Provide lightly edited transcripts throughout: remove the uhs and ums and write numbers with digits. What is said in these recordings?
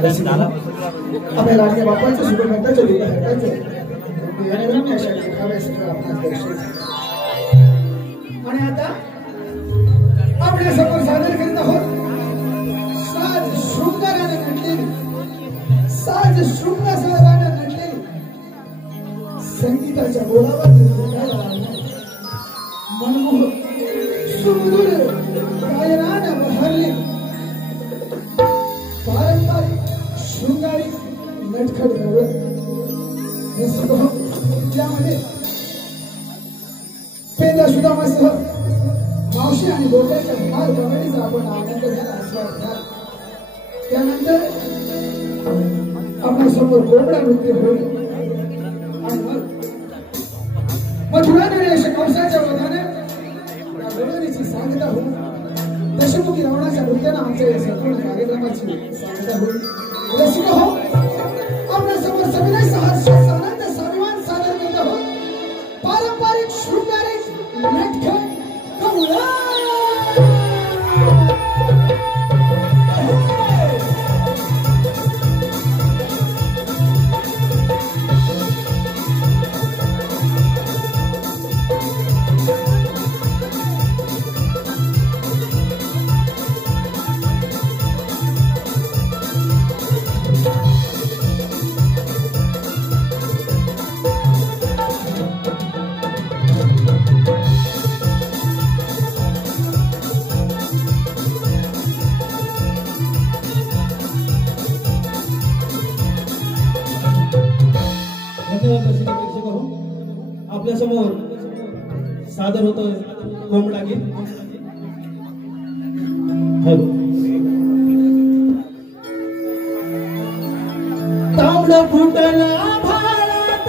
आपल्या लाडक्या बाप्पाचं शुभमंत्राचं लिहिलं हरकायचं याने अशा लिखाव्यासाठी आपणास दर्शन आणि आता आपल्या समोर सादर करीत आहोत साज शृंगाराने नटलेली साज शृंगासाने नटलेली संगीताच्या बोलावर मनमोहक सुमधुर गायनाने बहरली पारंपरिक शृंगारी नटखट गवळ हे सगळं ज्यामध्ये पेंदा सुदामासह मावशी आणि बोट्याच्या फार कमेडीचा आपण आनंद घ्यायला आस्वाद घ्या त्यानंतर आपल्या समोर कोंबडा नृत्य होईल आणि मथुराने अशा कंसाच्या वधाने या गोडणीची सांगता होईल दशमुखी रावणाच्या नृत्यानं आमच्या या संपूर्ण कार्यक्रमाची सांगता होईल रसिक हो आपल्या समोर सविनय सहर्ष आनंद स्वाभिमान सादर करत आहोत पारंपरिक शृंगारी नटखट गवळण आपल्या समोर सादर होतोय कोंबडा गीत तांबडं फुटला भारत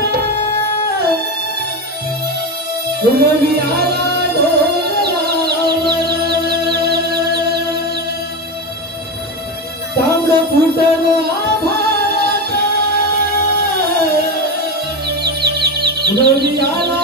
उमगी आला डोंगरावर तांबडं फुटला उमगी आला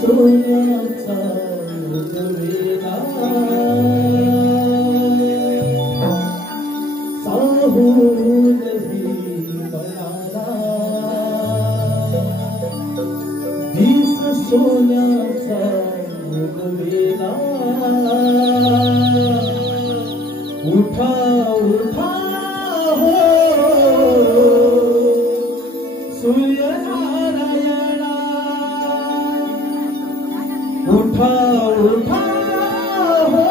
सोन्याचा उगवेला साहूनही मनाला दिस सोन्याचा उगवेला उठा उठा हो सूर्यनारायणा उठा उठा हो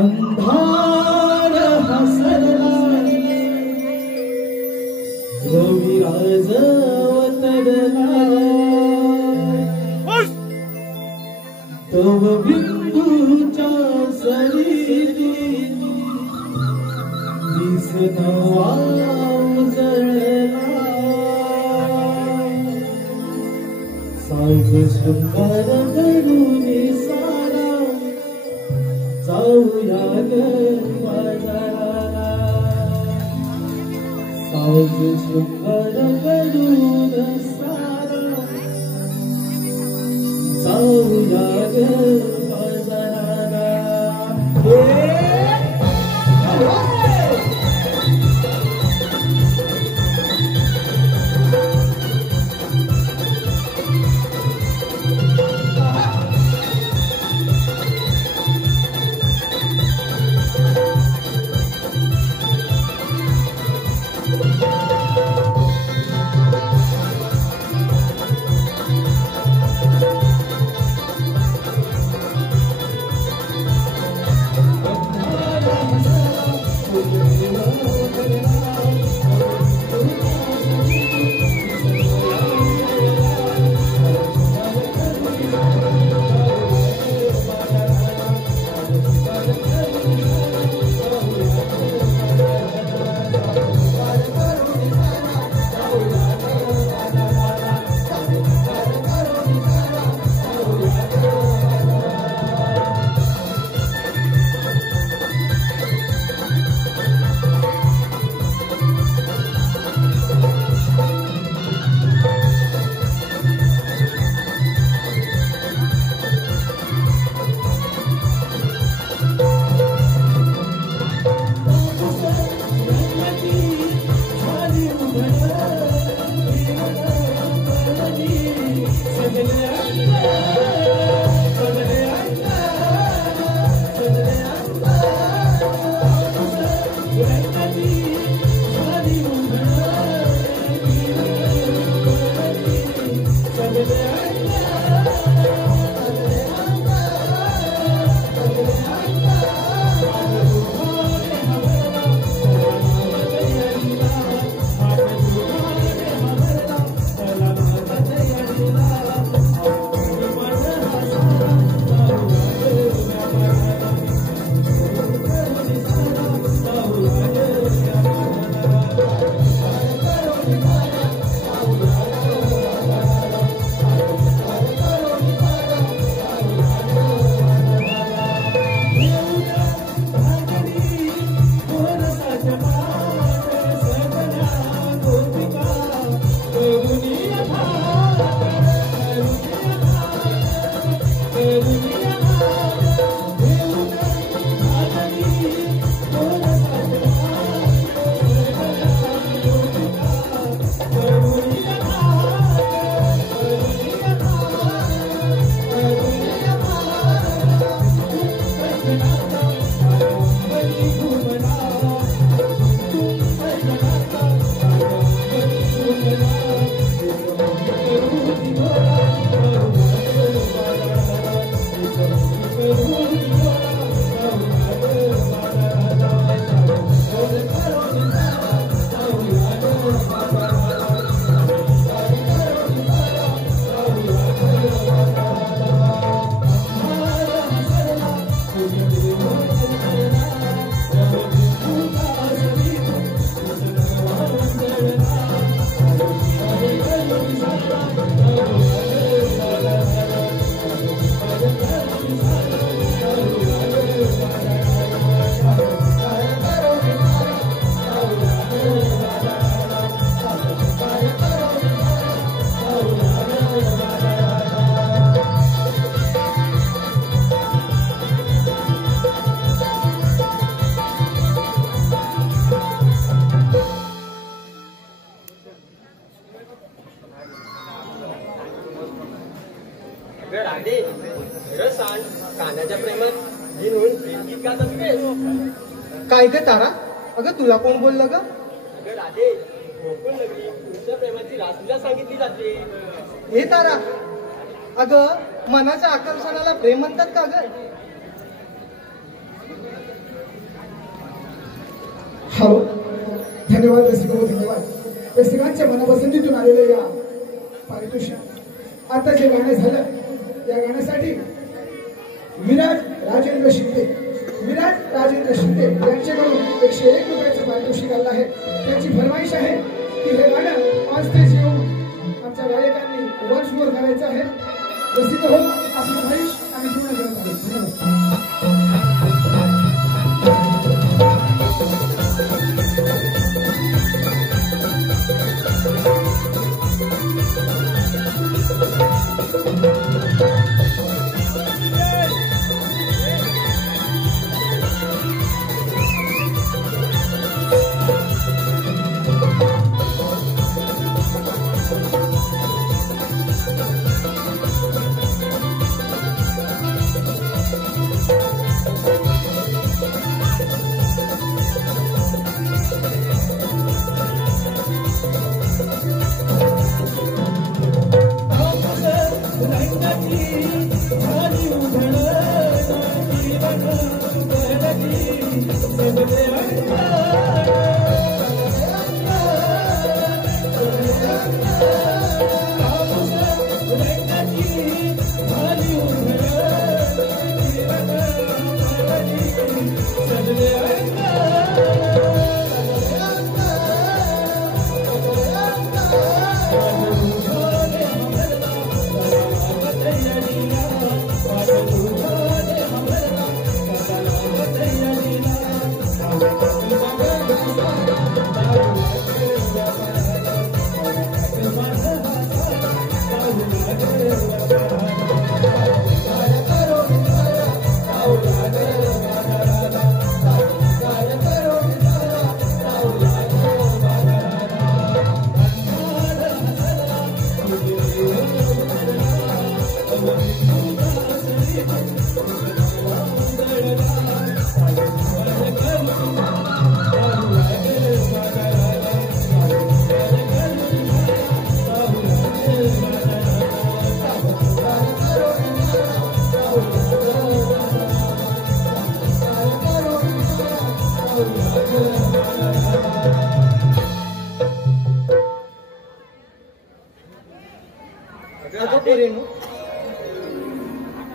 अंधार हसरला रविराज अवतरला तव बिंदूच्या सरीती दिसनवा उजळला साज शृंगार करून सारा जाऊया ग बाजाराला साज शृंगार करून सारा जाऊया ग बाजाराला काय ग तारा? अगं तुला कोण बोललं ग? अगं राधे, गोकुळ नगरी तुमच्या प्रेमाची रासलीला सांगितली जाते. हे तारा, अगं मनाच्या आकर्षणाला प्रेम म्हणतात का ग? हो धन्यवाद रसिक हो धन्यवाद रसिकांच्या मनपसंतीतून आलेले या पारितोषिक आता जे गाणं झालं या गाण्यासाठी विराट राजेंद्र शिंदे यांच्याकडून 101 रुपयाचं पारितोषिक आलं आहे. त्यांची फरमाईश आहे की हे गाणं 5 ते येऊन आमच्या गायकांनी वन्स मोर करायचं आहे. रसिक हो आपली फरमाईश आम्ही पूर्ण करत आहोत.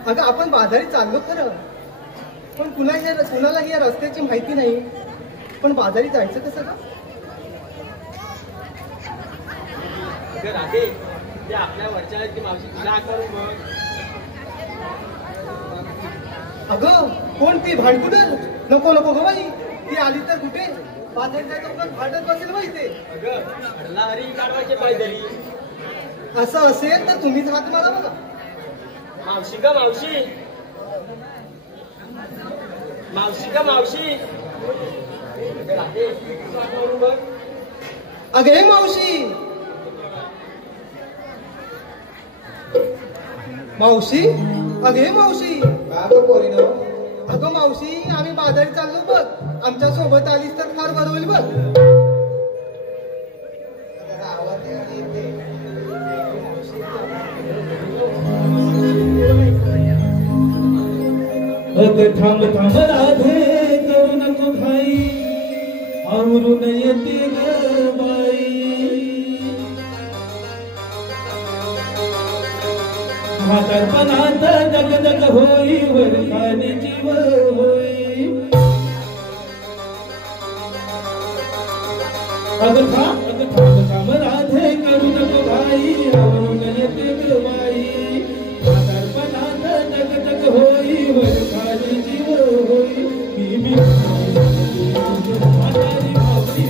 अगं आपण बाजारी चाललो खरं पण कुणालाही या रस्त्याची माहिती नाही. पण बाजारी जायचं कसं का? अगं राधे ते आपल्या वरच्या ती मावशी तुला आकारून बघ. अगं कोण ती भांडकुदल? नको नको ग बाई ती आली तर कुठे बाजारी जायचं भांडत बसेल बाई ते. अगं हडला हरी काढवायचे पाहिजे. असं असेल तर तुम्हीच हात मारा बघा. मावशी का मावशी मावशी का मावशी अगे मावशी मावशी अगे मावशी अगं मावशी आम्ही बाजारी चाललो बघ. आमच्या सोबत आलीस तर फार बरं होईल बघ. थांब थांब राधे करू नको भाई आवरून येते ग बाई. म्हातारपणात जग जग होई वरखाने जीव होई. अगं थांब राधे करू नको भाई आवरून येते ग बाई. म्हातारपणात जग जग होई वरखाने जीव होई. मी म्हातारी मावशी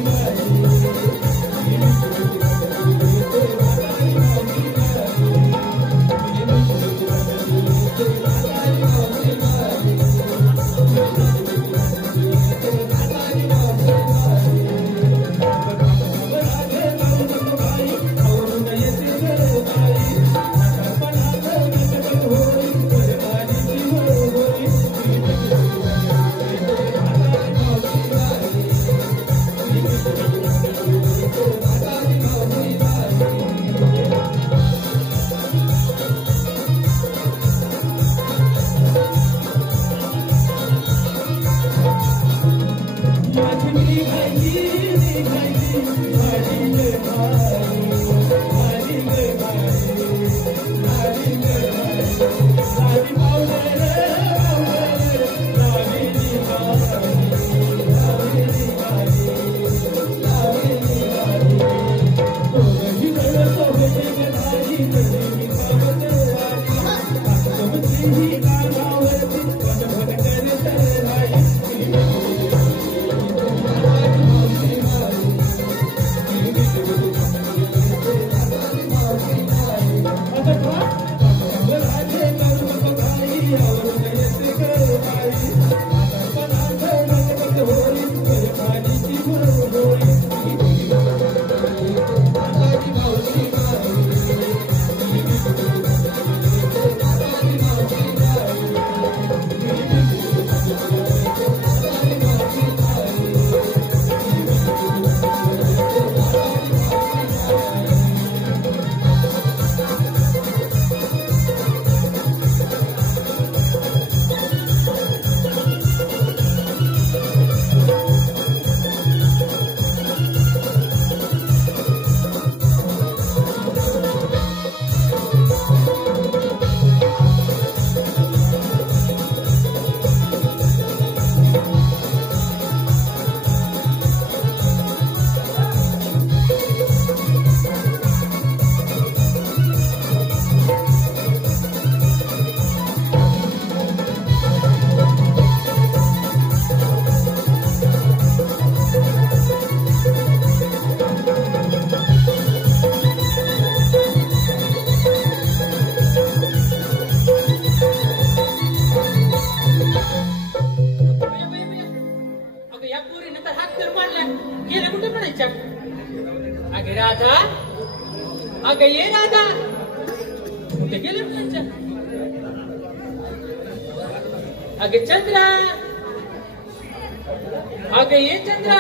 अच्छा अगे राधा अगं ये राधा कुठे गेले तुमच्या अगे चंद्रा अगं ये चंद्रा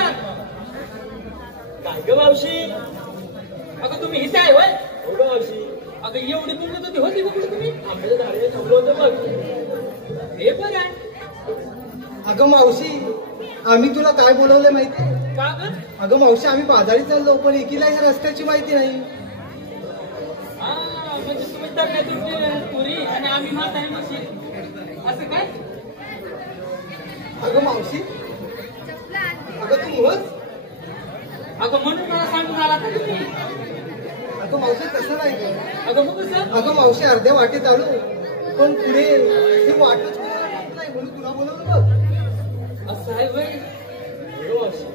काय ग मावशी अगं तुम्ही इथे आहे होय हो ग मावशी अगं एवढी बुकड होती बुकड तुम्ही आंब्याच्या झाडाला थांबलो होतो बघ हे बरं आहे अगं मावशी आम्ही तुला काय बोलवलं माहिती का ग अगं मावशी आम्ही बाजारी चाललो पण एकीला ह्या रस्त्याची माहिती नाही हा म्हणजे तुम्ही तर पुरी आणि आम्ही म्हातारी म्हशी असं काय अगं मावशी अगं तू मुळच अगं म्हणून मला सांगून आला का तुम्ही अगं मावशी तसं नाही ग अगं मग सर अगं मावशी अर्ध्या वाटेत आलो पण पुढे ही वाटच नाही म्हणून तुला बोलवलं बघ असं आहे बाई अगं मावशी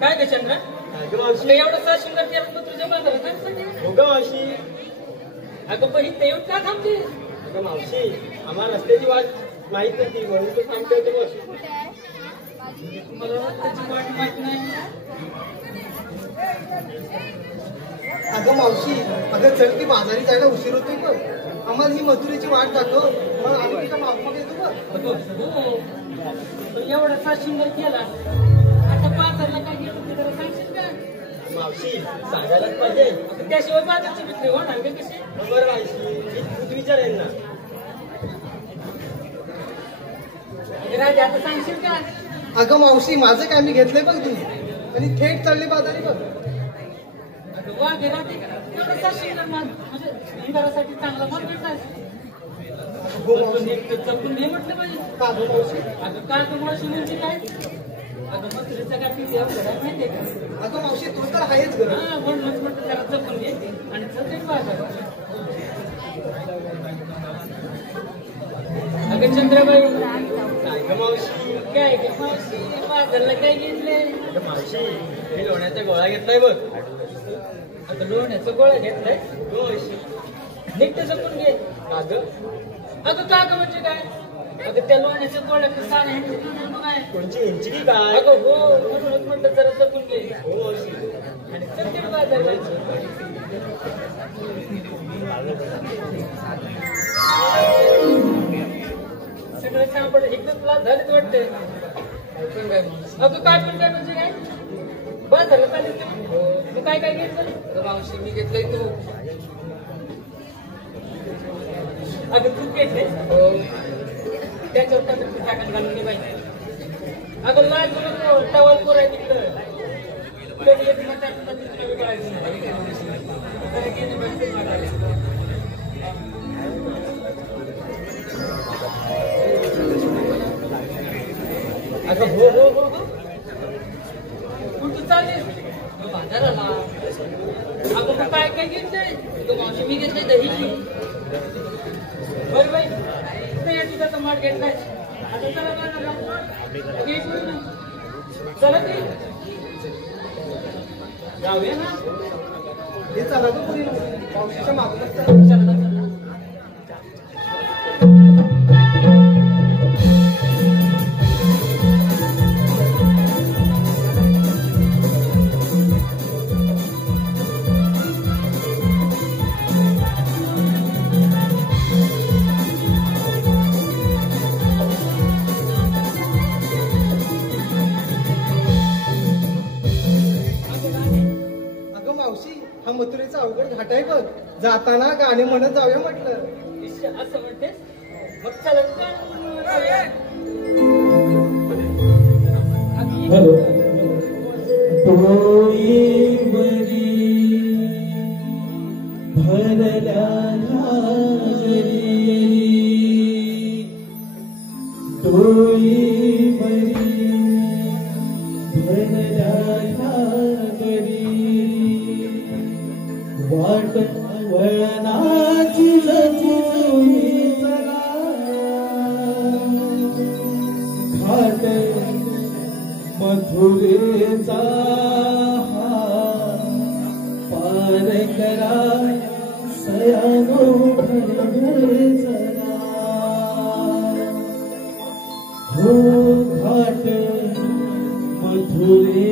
काय ग चंद्र अगं मावशी एवढं सर सुंदर केलं मग तुझ्या बाजारात हो ग मावशी अगं पण इथे येऊन का थांबते अगं मावशी आम्हाला रस्त्याची वाट माहित नव्हती म्हणून तू सांगते होते मावशी मला त्याची वाट माहित नाही अगं मावशी अगं चल की बाजारी जायला उशीर होतोय बघ आम्हाला ही मथुरेची वाट दाखव मग आम्ही तिच्या मागोमाग येतो बघ अगं हो पण एवढा सर सुंदर केला आता बाजारला काय घेतो ते जरा सांगशील का मावशी सांगायलाच पाहिजे अगं त्याशिवाय बाजारची विक्री होणार का कशी बरोबर मावशी तूच विचारेल ना अगं राजा आता सांगशील का अगं मावशी माझं काय मी घेतलंय बघ तू आणि थेट चालली बाजारी बघ अगं वा घे राहते एवढा सर सुंदर माल म्हणजे शृंगारासाठी चांगला माल भेटला हो मावशी जपून घे म्हटलं पाहिजे का गं मावशी अगं काय गं मावशी म्हणजे काय अगं मग तुझ्या काय पिढी अवघड माहितीये का अगं मावशी तू तर आहेच ग हा म्हणूनच म्हटलं जरा जपून घे आणि चल बाजार अगं चंद्राबाई काय गं मावशी काय ग मावशी बाजारला काय घेतले अगं मावशी मी लोण्याचा गोळा घेतलाय बघ आता लोण्याचा गोळा घेतलाय हो मावशी नीट जपून घे अगं का ग म्हणजे काय अगं त्या लोण्याच्या गोळ्याचं सारे आहे कोणची इंची की काय अगं हो म्हणूनच म्हटलं जरा जपून घे हो मावशी आणि चल तिकडे बाजारला सगळं सापड एकदम लाल झालेच वाटते अगं काय पण काय म्हणजे काय बाजारला चालेल तू काय काय घेतलं मावशी मी घेतलंय तू अगं तू घेतले त्याच्यावर टाकून घालून घे पाहिजे अगं लाल टवाल पोर आहे तिकडं कधी येते मग त्यातून करायचं अगं हो हो हो हो कुठं चाललीस बाजाराला अगं मग काय काय घेतलंय मावशी मी घेतलंय दही बरं बाई नाही तुझा टमाट घेतलाय आता चला बाजारला चला ते जाऊया ना हे चला तू पुढे मावशीच्या मागूनच चला. हा मथुरेचा अवघड घाट आहे बघ जाताना गाणे म्हणत जाऊया म्हटलं असं म्हणतेस मग चालत का हॅलो डोईवरी भरल्या घागरी डोईवरी भरल्या घागरी वाट वळणाची लचुई चला घाट मथुरेचा पार करा सयानो घरे चला हो घाट मथुरे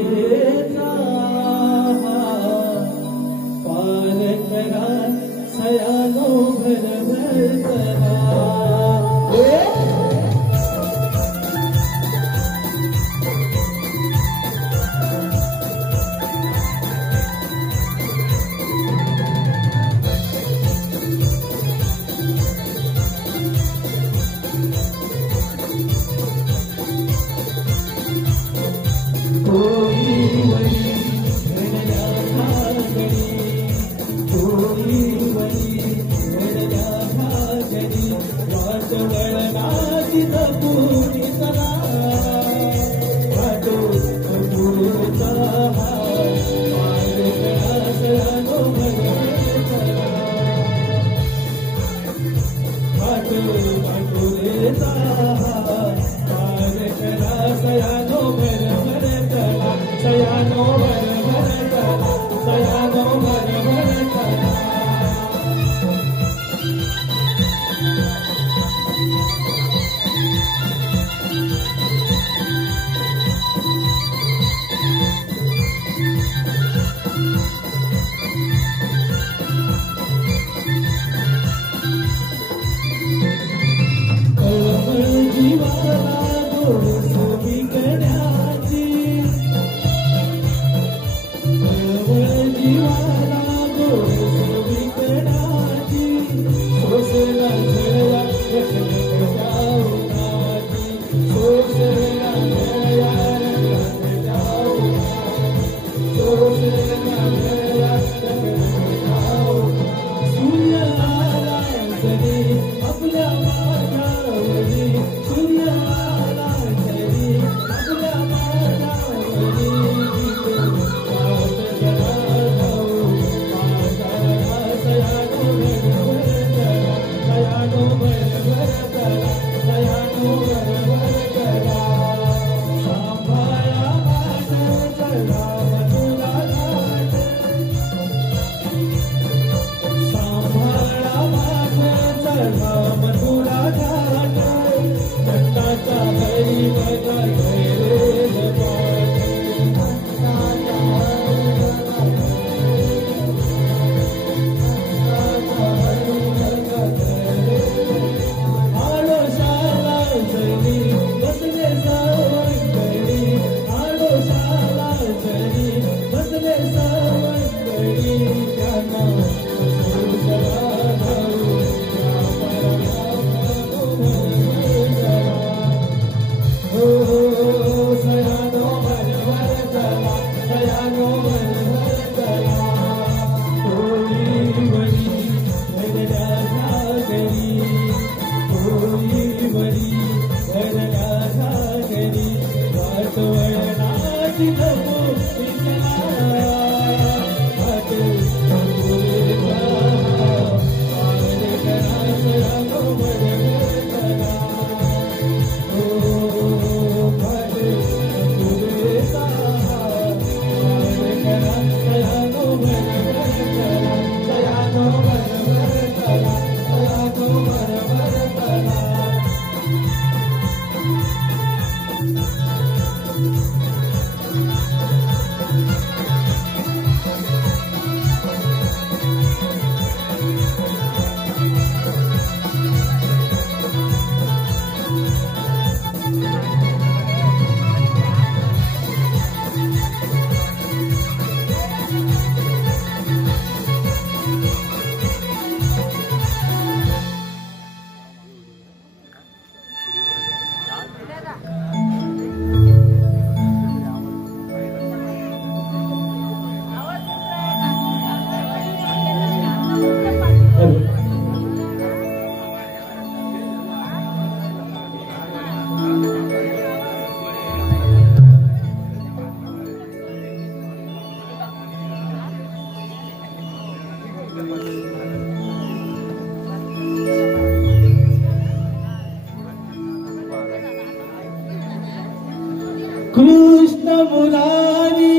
कृष्ण मुरारी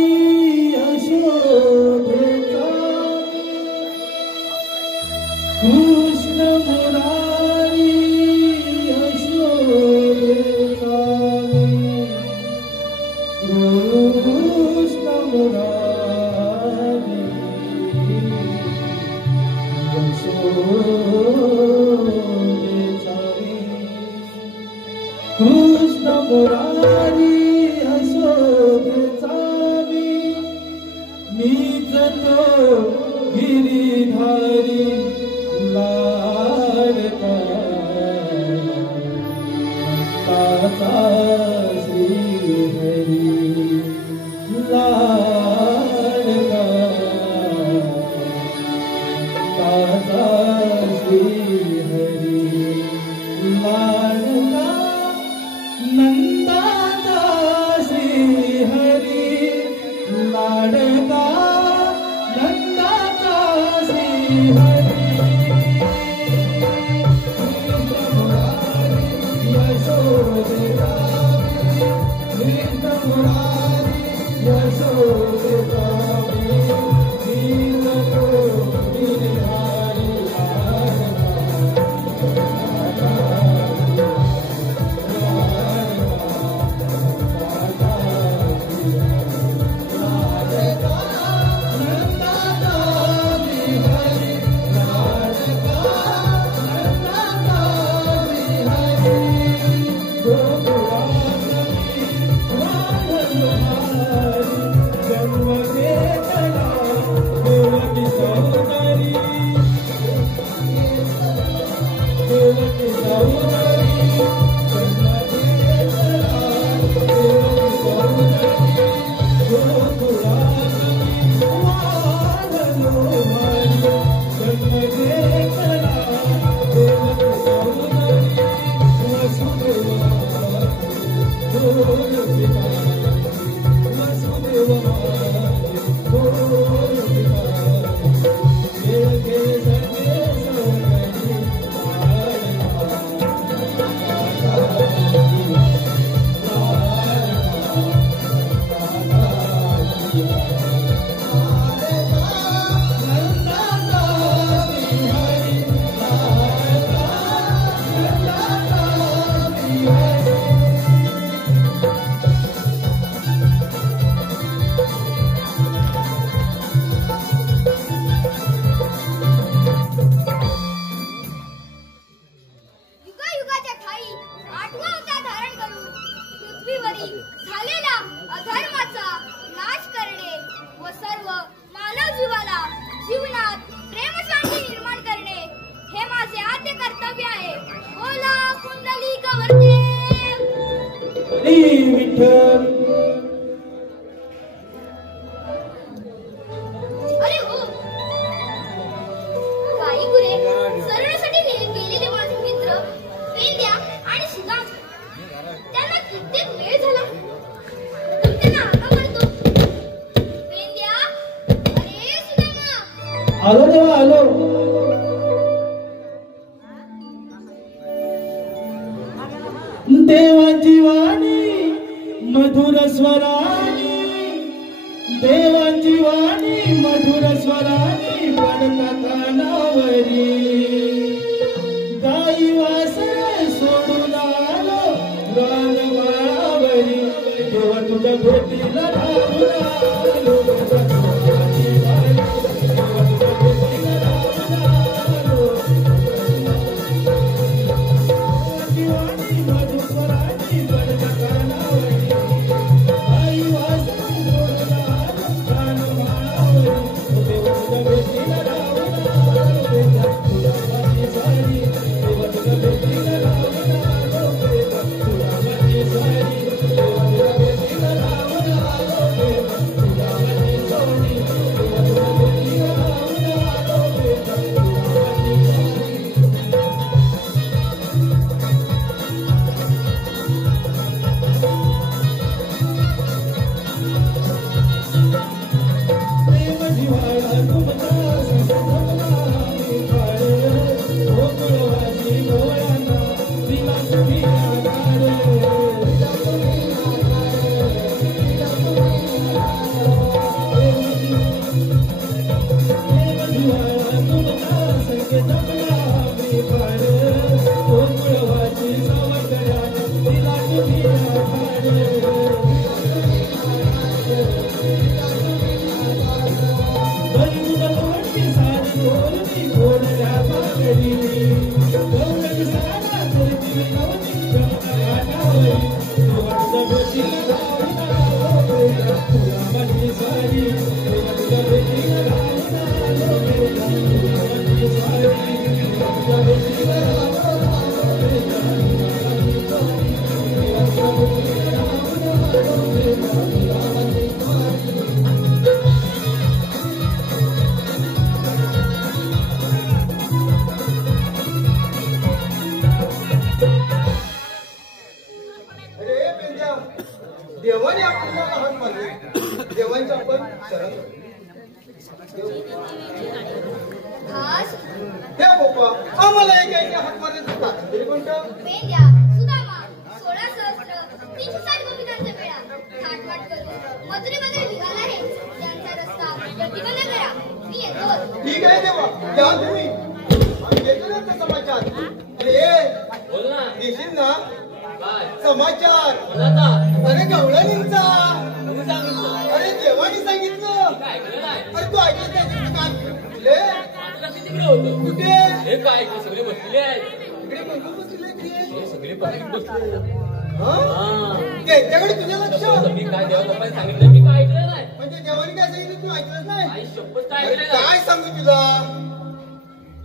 यशोदेचा कृष्ण मुरारी यशोदेचा कृष्ण मुरारी यशोदेचा कृष्ण मुरारी मीच तो गिरीधारी लाडका ताता श्रीहरी लाडका ताता श्रीहरी लाडका नंदाचा श्रीहरी लाडका नंदाचा श्रीहरी आलो देवा आलो. देवाची वाणी मधुर स्वरानी, देवाची वाणी मधुर स्वरानी पडता कानावरी. गाई वासरे सोडून आलो रानमाळावरी. देवा तुझ्या भेटीला धावून आलो. देवाने आपल्याला हात मारले, देवांच्या आपण शरण हे बाप्पा आम्हाला एक हात मारले तरी कोणतं घ्या तुम्ही घेतो ना ते समाचार. अरे बोल ना. देशील ना काय समाचार. कोणाचा? अरे गवळणींचा. कोणी सांगितलं? अरे देवानी सांगितलं. काय ऐकलं नाही. अरे तू ऐकत नाही तुझं काम कुठले आता किती तिकडे होतं? कुठे हे काय ते सगळे बसलेले आहेत. इकडे कोण बसले की हे सगळे पाठीत बसले. हा हा. त्यांच्याकडे तुझं लक्ष मी काय देवा बाप्पाने सांगितलं मी काय ऐकलं नाही. म्हणजे देवानी काय सांगितलं तू ऐकलंच नाही. आई शपथ काय अरे ऐकलं नाही. काय सांगू तुला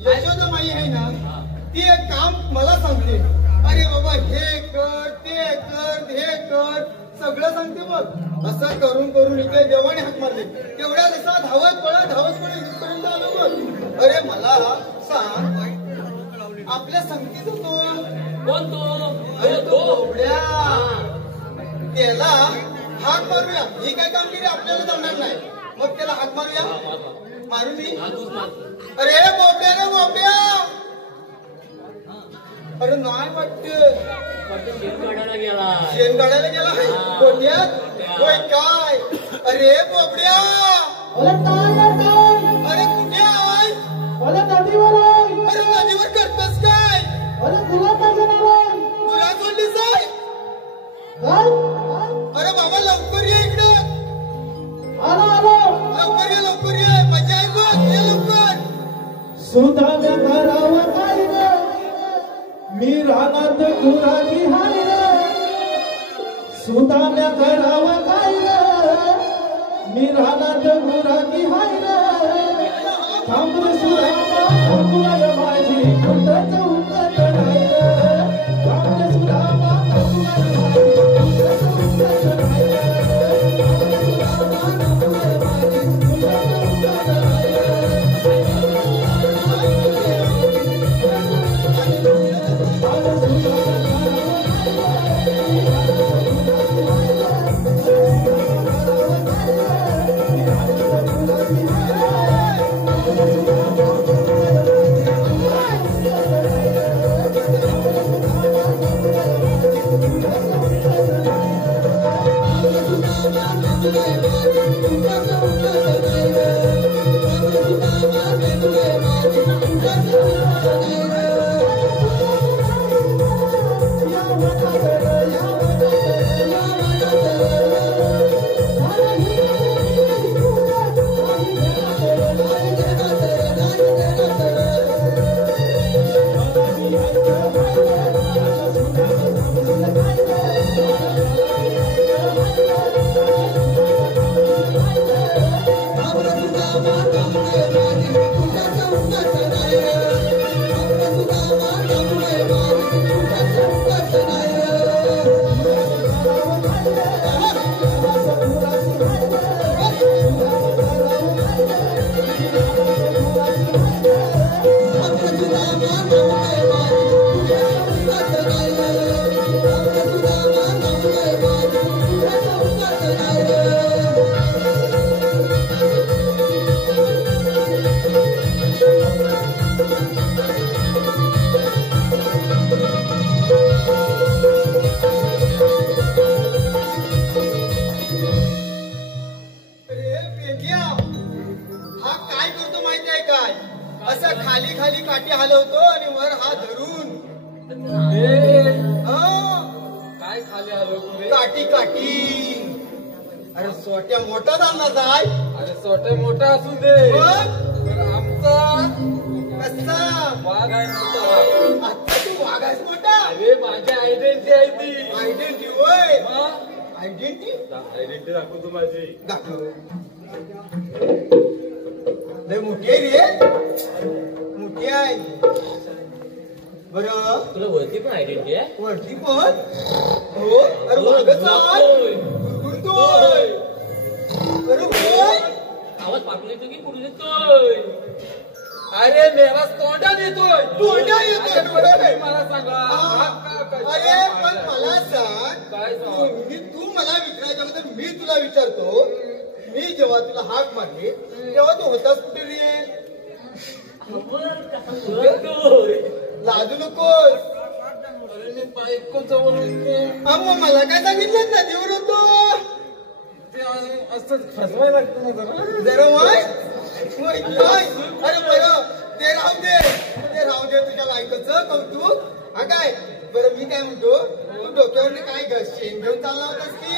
यशोदा माई आहे ना ती एक काम मला सांगते. अरे बाबा हे कर ते कर हे कर सगळं सांगते बघ. असं करून करून इथे देवाने हाक मारले. तेवढ्या जसा धावत पळत इथपर्यंत आलो बघ. अरे मला सांग आपल्या संगतीचा तो कोण तो? अरे तो बोबड्या. हा. त्याला हाक मारूया. ही काय कामगिरी आपल्याला जमणार नाही. मग त्याला हाक मारूया. मारू मी. हा, तूच मार. अरे बोबड्या रे बोबड्या. अरे नाही वाटत शेण काढायला गेला. शेण काढायला गेला गोट्यात. होय काय. अरे बोबड्या. अरे कुठे आहे. नदीवर आहे. अरे नदीवर करतोस काय. अरे तुला काय जाणार तुला सोडलीस आहे. काय अरे बाबा लवकर ये इकडे. आलो लवकर ये मजा आहे बघ. ये लवकर. सुदाम्या करावं काय रे मी रानात गुराखी हाय रे. सुदाम्या करावं काय रे मी रानात गुराखी हाय रे. थांब रे सुदामा थांबूया माझी कुठंच उठत नाही रे. थांब रे सुदामा थांबूया माझी कुठंच उठत नाही रे. खाली काठी हलवतो आणि वर हात धरून काय खाली आलो रे? काठी काठी. अरे सोट्या मोठा झाला जाय. अरे सोटे मोठा असू दे पण आमचा कसा वाघ आहे मोठा. आता तू वाघास मोठा. अरे माझी आयडेंटिटी आहे ती. आयडेंटिटी होय. मग आयडेंटिटी दाखवतो माझी. दाखव. लय मोठी आहे रे. मोठी आहे. बरं तुला वरती पण आयडेंटिटी आहे? वरती पण हो. अरे वाघच आहे. गुरगुरतोय. अरे होय. आवाज पाठवून येतो की पुढे येतोय? अरे मेरा तोंडात येतोय. तोंडात येतोय. मला सांगा. अरे पण मला सांग. काय सांग? तू मला विचारायच्याबद्दल मी तुला विचारतो. मी जेव्हा तुला हाक मारली तेव्हा तू होतास कुठे रे? लाजू नकोस. अरे मी बायको जवळ होतो. मग मला काय सांगितलं नदीवर होतो. असं फसवायला लागतं ना जरा. जरा वाय. अरे बरं ते राहू दे तुझ्या बायकोचं कौतुक. हा काय बरं मी काय म्हणतो तू डोक्यावर काय ग शेण घेऊन चालला होतास की?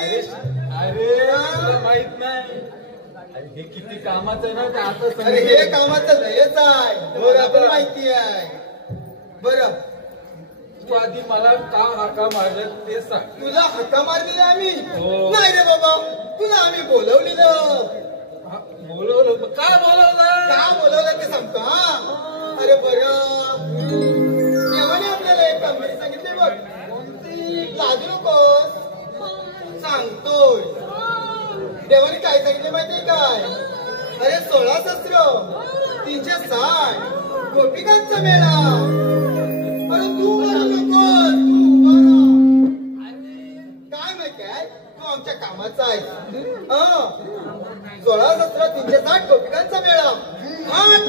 अरे माहित नाही हे किती कामाचं आहे ना ते आता. अरे हे कामाचं लयच आहे. बरं पण माहिती आहे. बरं तू आधी मला का हाका मारलं ते सांग. तुला हक्का मारलेला आम्ही? हो. नाही रे बाबा तुला आम्ही बोलवलेलं. बोलवलं काय बोलवलं? का बोलवलं ते सांगतो. हा अरे बरं देवाने आपल्याला एक कामगिरी सांगितली बघ. लाजू नकोस सांगतोय. देवाने काय सांगितले माहितीये काय? अरे 16 शस्त्र 360 गोपिकांचा मेळा. अरे तू म्हणू नकोस तू उभा राहा. काय माहितीये तू आमच्या कामाचा आहे. 16 शस्त्र 360 गोपिकांचा मेळा.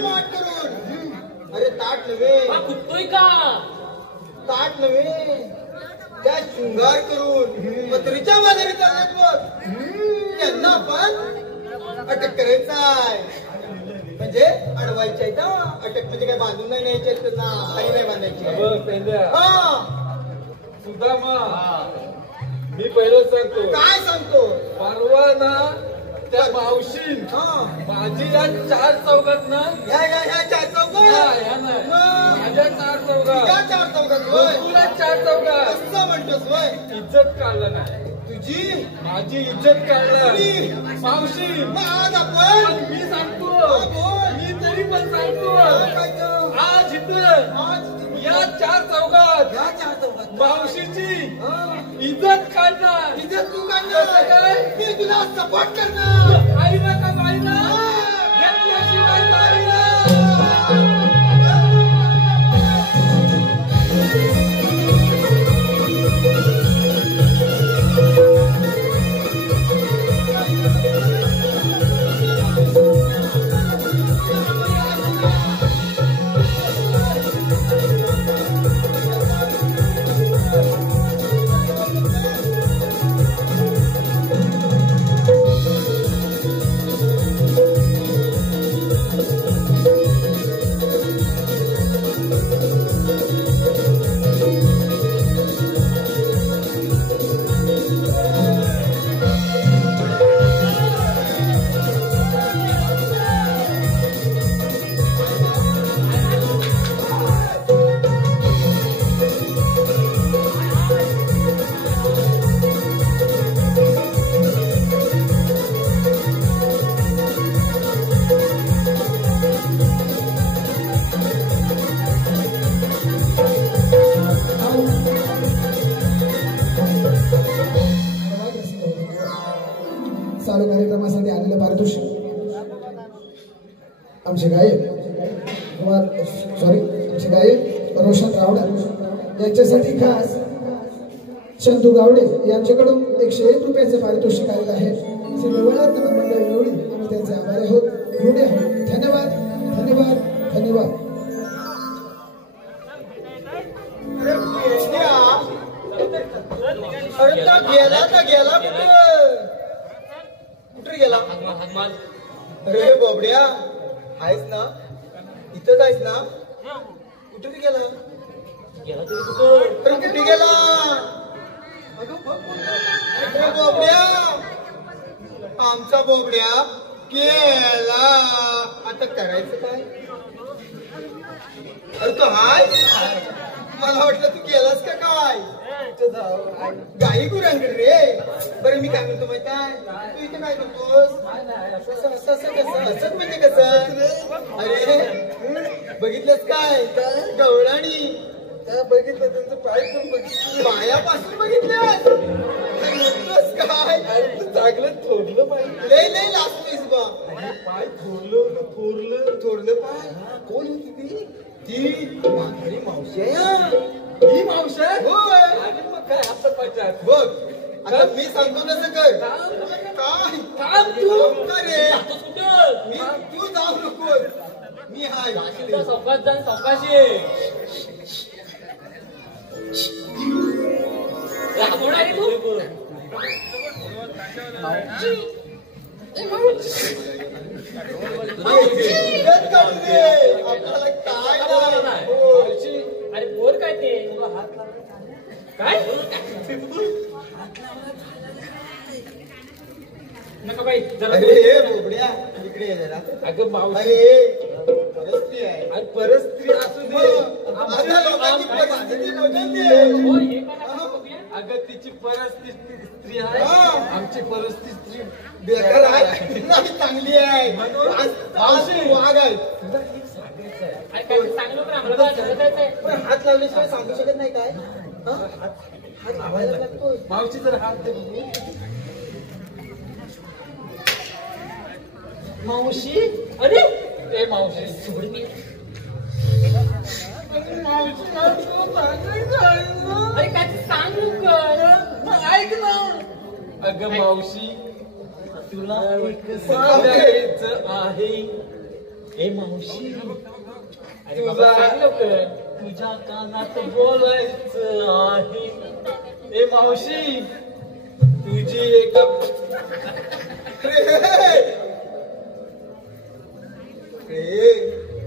माठ करून. अरे ताट नव्हे कुठतोय का ताट नव्हे त्या शृंगार करून मथुरेच्या बाजारी चालत बघ. त्यांना आपण अटक करायचं आहे. म्हणजे अडवायचं आहे ना. अटक म्हणजे काय बांधून नाही न्यायचे त्यांना. काही नाही बांधायची. हा सुदामा मी पहिलं सांगतो. काय सांगतो? परवा ना त्या मावशी माझी या 4 चौघात ना ह्या 4 चौघात माझ्या 4 चौघात 4 चौघात वय तुला 4 चौघात असं म्हणतोस वय. इज्जत काढलं नाही. तुझी माझी इज्जत काढलं मावशी. मग आज आपण मी सांगतो मी तरी पण सांगतो आज इथं या 4 चौघात मावशीची इज्जत काढणार. इज्जत तू काढणार काय? मी तुला सपोर्ट करणार. आई ना का बाई ना घेतल्याशिवाय नाही ना. चालू कार्यक्रमासाठी आलेलं पारितोषिक आमचे गायक आमचे गायक रोशन रावडा यांच्यासाठी खास चंदू गावडे यांच्याकडून 101 रुपयाचे पारितोषिक आलेलं आहे. श्री विवळात मंडळ निवडी आम्ही त्यांचे आभारी आहोत. ऋणी आहोत. धन्यवाद धन्यवाद धन्यवाद. गेला कुठे गेला? अरे बोबड्या आहेस ना? इथंच आहेस ना? कुठे गेला? अरे कुठे गेला? अरे बोबड्या आमचा बोबड्या गेला. आता करायचं काय? अरे तो हाय मला वाटलं तू गेलास का काय? गाई गुरांकडे रे. बरं मी काय म्हणतो माहिती आहे तू इथे काय करतोस? असं म्हणजे कसं? अरे बघितलंस काय गवळणी? बघितलं त्यांचं पाय पण बघितलं. पायापासून बघितलं काय? चांगलं थोरलं पाहिजे. लय लय लागतोयस बा. पाय थोरलं पाय. कोण होती ती? म्हातारी मावशी आहे. ही मावशी होय. आणि मग काय आपलं पाहिजे बघ आता मी सांगतो तसं कर. काय काम तू रे मी तू जाऊ नको. मी हाय चौकात जाऊन चौकाशी राबवणार तू आपल्याला काय नाही. अरे बोल काय ते काय नका बाई जरा अरे बोबड्या इकडे ये जरा. अगं मावशी अरे परस्त्री आहे. आणि परस्त्री असू दे. आता लोकांची परिस्थिती बदलते. हो, हे का नका बघूया? अगं तिची परस्त्री स्त्री आहे, हा. आमची परस्त्री बेकार आहे नाही चांगली आहे. मावशी वाघ आहे. तुला एक सांगायचं आहे. अरे काय ते सांगलं पण आम्हाला बाहेर घरात जायचंय. पण हात लावल्याशिवाय सांगू शकत नाही काय? हा? हात लावायला लागतोय. मावशी जर हात दे बघू. मावशी अरे ए मावशी सोड मी अरे काय ते सांग लवकर. ऐक ना. अगं मावशी तुला एक सांगायचं आहे. ए मावशी अरे बाबा सांग लवकर. तुझ्या कानात बोलायचं आहे. ए मावशी तुझी एक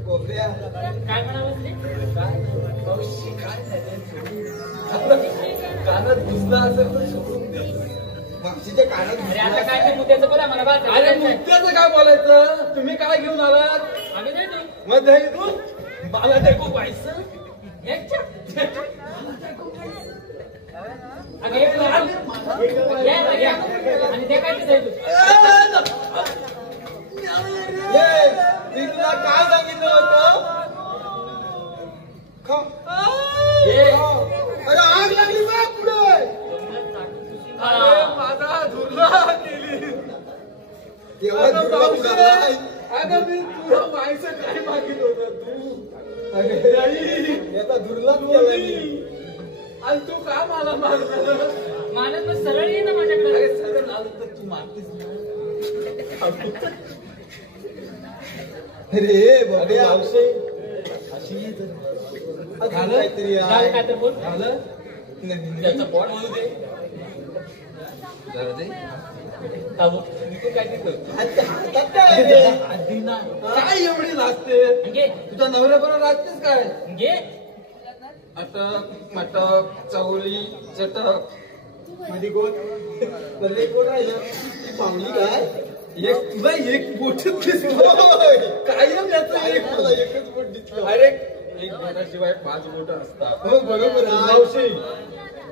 कोबऱ्या काय म्हणावं ते? मावशी काय आता कानात घुसला असेल तर सोडून दे. मावशीच्या कानात अरे आता काय ते मुद्द्याचं बोला मला बाहेर अरे जायचंय. मुद्द्याचं काय बोलायचं. तुम्ही काय घेऊन आलात. आम्ही जायचो. मग दही दूध मला देखो पाहिजे. एकच्या. अगं एक मिनिट. घ्या ना, घ्या. आणि ते काय ते जायचो. मी तुला काय सांगितलं होतं. खा. अरे आग लागली बा पुढे. अरे माझा धुरला केली. एवढा अगं धुरळा मावशी, उडालाय. अगं मी तुला मायचं काय मागित होतं तू. अरे नाही. याचा धुरलाच केलाय मी. आणि तू का मला मारलं. मानस पण सरळ ये ना माझ्याकडे. अरे सरळ आलं तर तू मारतेस ना. अरे बाबड्या मावशी अशी अजून काहीतरी झालं आहे. काय तर बोल. झालं नाही. त्याचा पॉट म्हणू दे. जरा दे. अहो, तू काय देतो. हातात काय आहे रे? आधी ना काय एवढी लाजते. घे तुझ्या नवऱ्याबरोबर लाजतेस काय. घे. अटक मटक चवली चटक. मध्ये कोण पल्ले कोण राहिलं. ती पाहुली काय. एक तुला एक बोट होय. कायम याचं एक मला एकच बोट दिसलं. अरे एक बोटाशिवाय 5 बोट असतात. हो बरोबर आहे. मावशी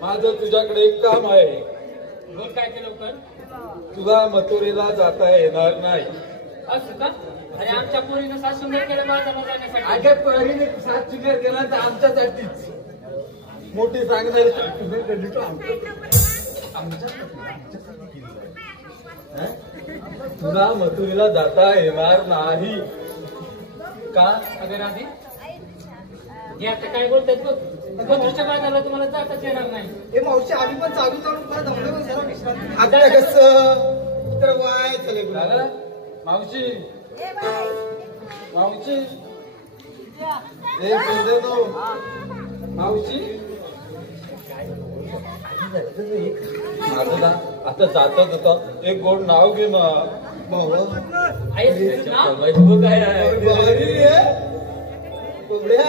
माझं तुझ्याकडे एक काम आहे. बोल काय ते लवकर. तुला मथुरेला जाता येणार नाही. असं का. अरे आमच्या पोरीनं सात सुंदर केलं माझा जाण्यासाठी. अगे परीने 7 चिकर केला तर आमच्यासाठीच. मोठी सांगणारी तुझं कधी तो तुला मथुरेला जाता येणार नाही का. अगं राधी हे आता काय बोलतात बघ. मथुरच्या बाजारला तुम्हाला जाताच येणार नाही. हे मावशी आम्ही पण चालू चालू मला दमलं पण जरा विश्रांती. आता कसं तर वाय झाले झालं मावशी मावशी मावशी माझं ना आता जातच होतं. एक गोड नाव घे ना. भाऊ आहेस ना? तू काय आहे. भारी रे कोबड्या.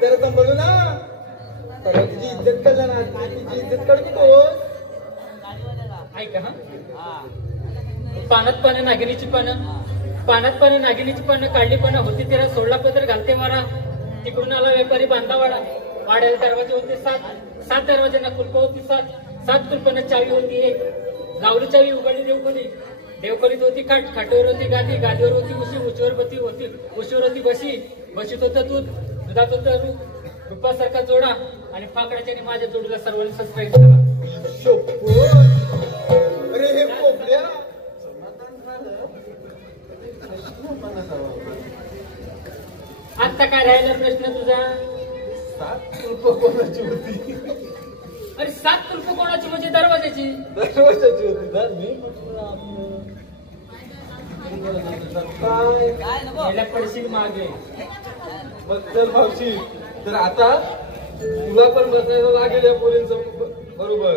तर सांभाळू ना. सगळं तुझी इज्जत करला ना. तिची इज्जत करतो कोण. ऐका हा. पानात पानं नागिनीची पानं. पानात पानं नागिनीची पानं काढली पानं होती तेरा सोडला पदर घालते वारा. तिकडून आला व्यापारी बांधा वाडा. वाड्याला दरवाजे होते 7 दरवाज्यांना कुलप होती 7 कुलपांना चावी होती 1. लावली चावी उघडली देवखोली. देवखोलीत होती खाट. खाटेवर होती गादी. गादीवर होती उशी. उशीवर बती होती. उशीवर होती बशी. बशीत होतं दूध. दुधात होतं रूप. रूपासारखा जोडा. आणि फाकड्याच्याने माझ्या जोडीला सर्वांनी सबस्क्राईब करा. अरे हे कोबड्या. आता काय राहिला प्रश्न तुझा. 7 कुलप कोणाची होती. अरे 7 कुलप कोणाची म्हणजे दरवाजाची. दरवाजाची होती ना. मी म्हटलं याला पडशील मागे. मग चल मावशी. तर आता तुला पण बसायला लागेल या पोरींचं बरोबर.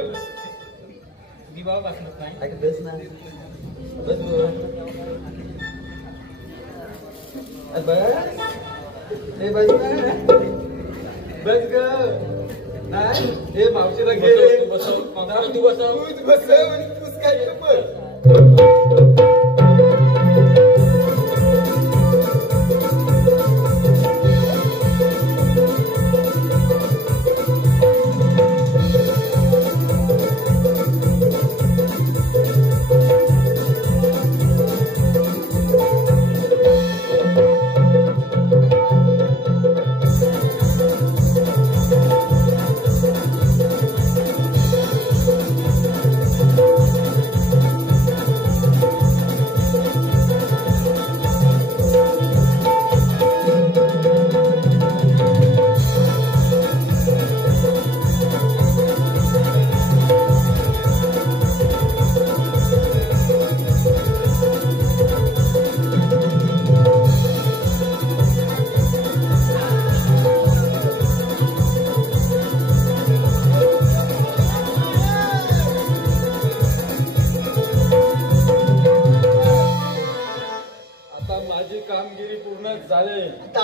दिवा बसत नाही. बस ना. बस हे बाई बस ग नाही हे मावशीला घे तू बसव तू बसव तूच बसव आणि तूच काय कर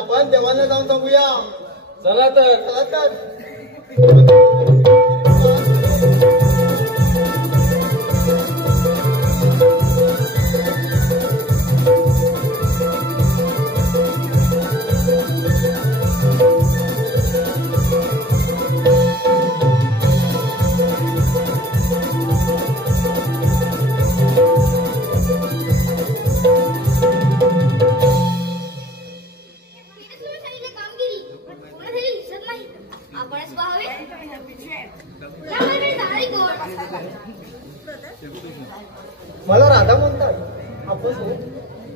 आपण देवाला जाऊन सांगूया चला तर चला तर मला राधा म्हणतात आपण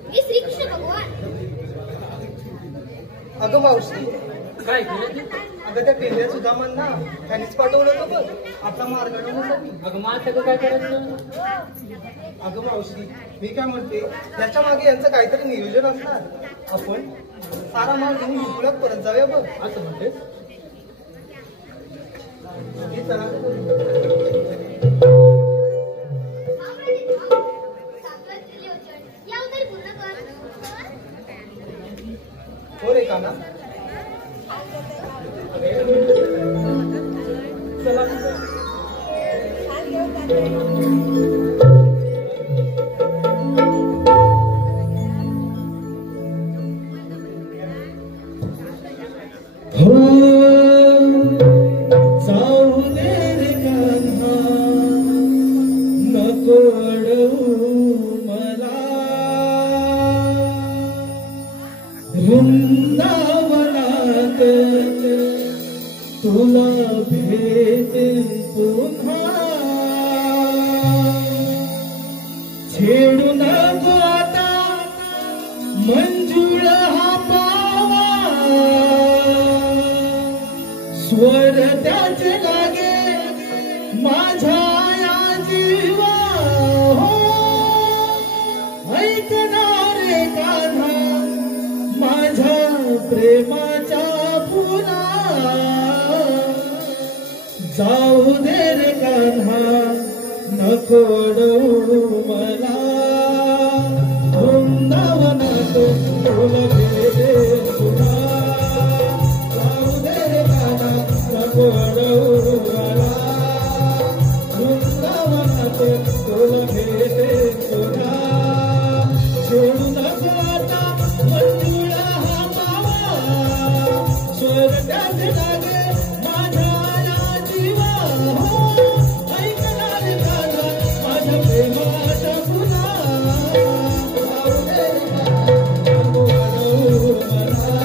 मी श्रीकृष्ण भगवान. अगं मावशी काय अगं त्या पेंड्या सुदामांना त्यांनीच पाठवलं होतं बघ आपला मार्ग काढण्यासाठी. अगं मग आता काय करायचं? अगं मावशी मी काय म्हणते त्याच्या मागे यांचं काहीतरी नियोजन असणार. आपण सारा माल घेऊन मुकुळात परत जाऊया बघ असं म्हणते. हो रे काना चला वृंदावनात तुला भेट पुन्हा छेडू नको आता मंजुळ हा पावा स्वर त्याचे लागे माझ्या या जीवा हो ऐकणारे कान्हा माझ्या प्रेमाच्या पुन्हा जाऊ दे रे कान्हा नको अडवू मला वृंदावनात तुला भेटेल पुन्हा जाऊ दे रे कान्हा नको अडवू मला वृंदावनात तुला भेटेल पुन्हा सोडू नको आता मंजुळा हा पावा स्वर्गात लागे माझ्या या जीवा हो ऐकणारे काना माझ्या प्रेमाचा पुन्हा जाऊ दे नको अडवू मला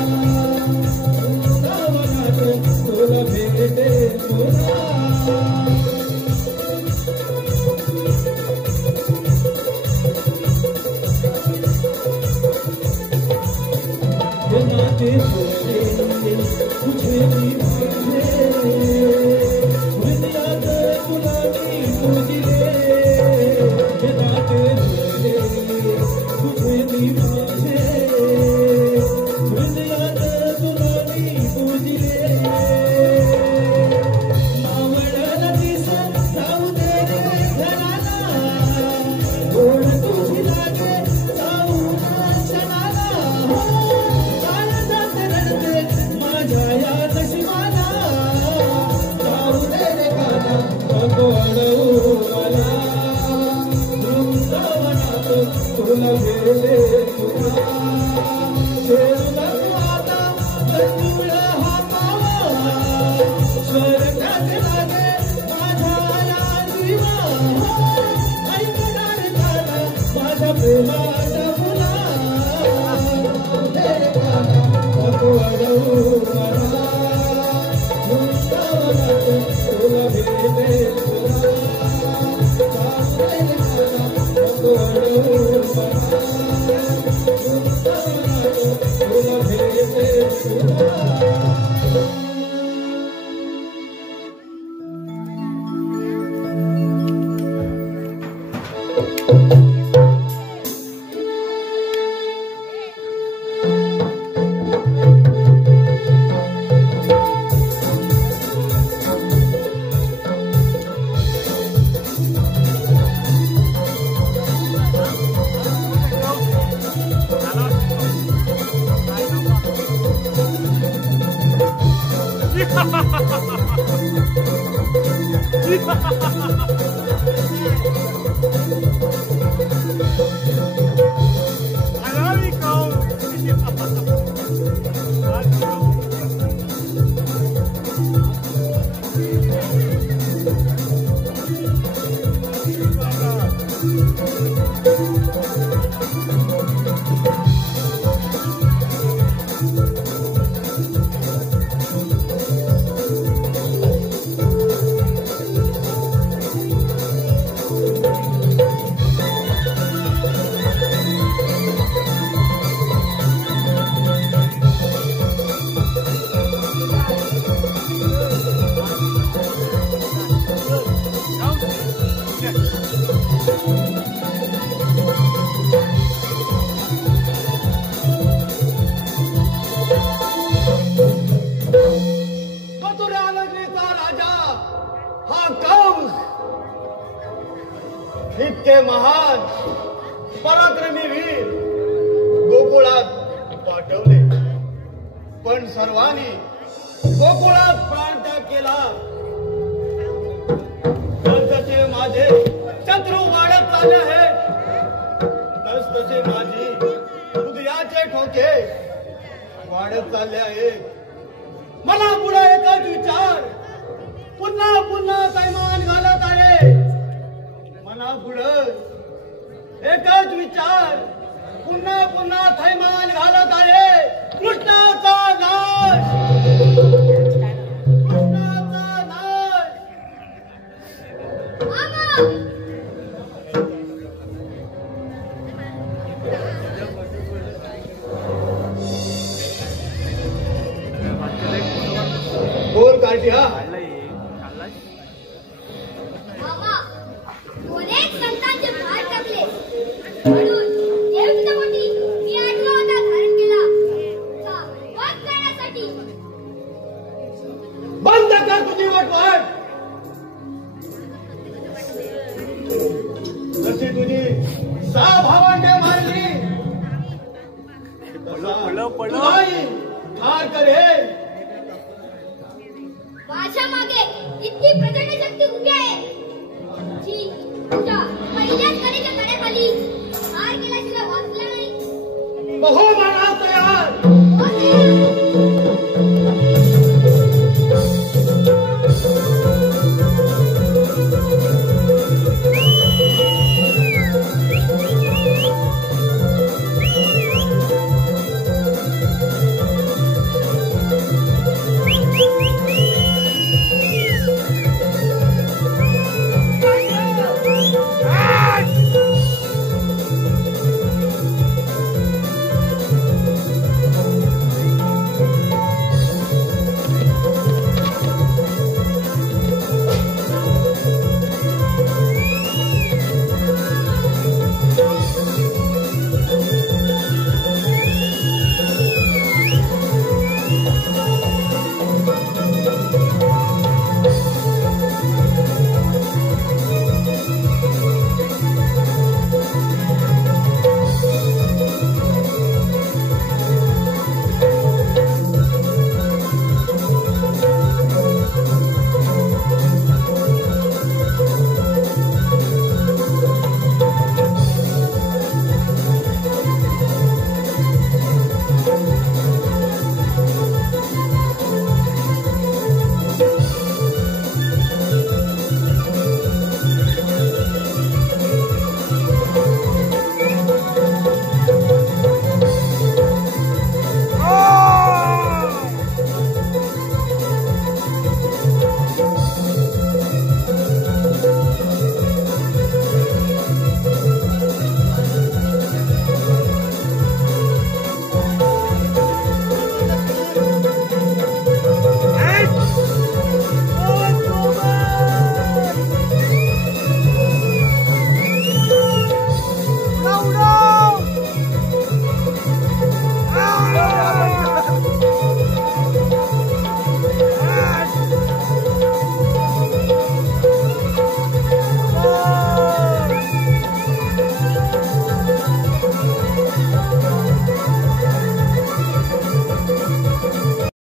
वृंदावनात तुला भेटेल पुन्हा इतके महान पराक्रमी वीर गोकुळात पाठवले, पण सर्वांनी गोकुळात प्राणत्याग केला. जसे माझे शत्रू वाढत चालले आहेत, तसे माझी हृदयाचे ठोके वाढत चालले आहेत. मला पुढे एकच विचार पुन्हा पुन्हा कैमान घालत आहे. मना पुढं एकच विचार पुन्हा पुन्हा थैमान घालत आहे. कृष्णाचा नाश, कृष्णाचा नाश. बोल कार्टिया. बंद कर तुझी वटवाट. जशी तुझी 6 भावंडे मारली, तुलाही ठार करे.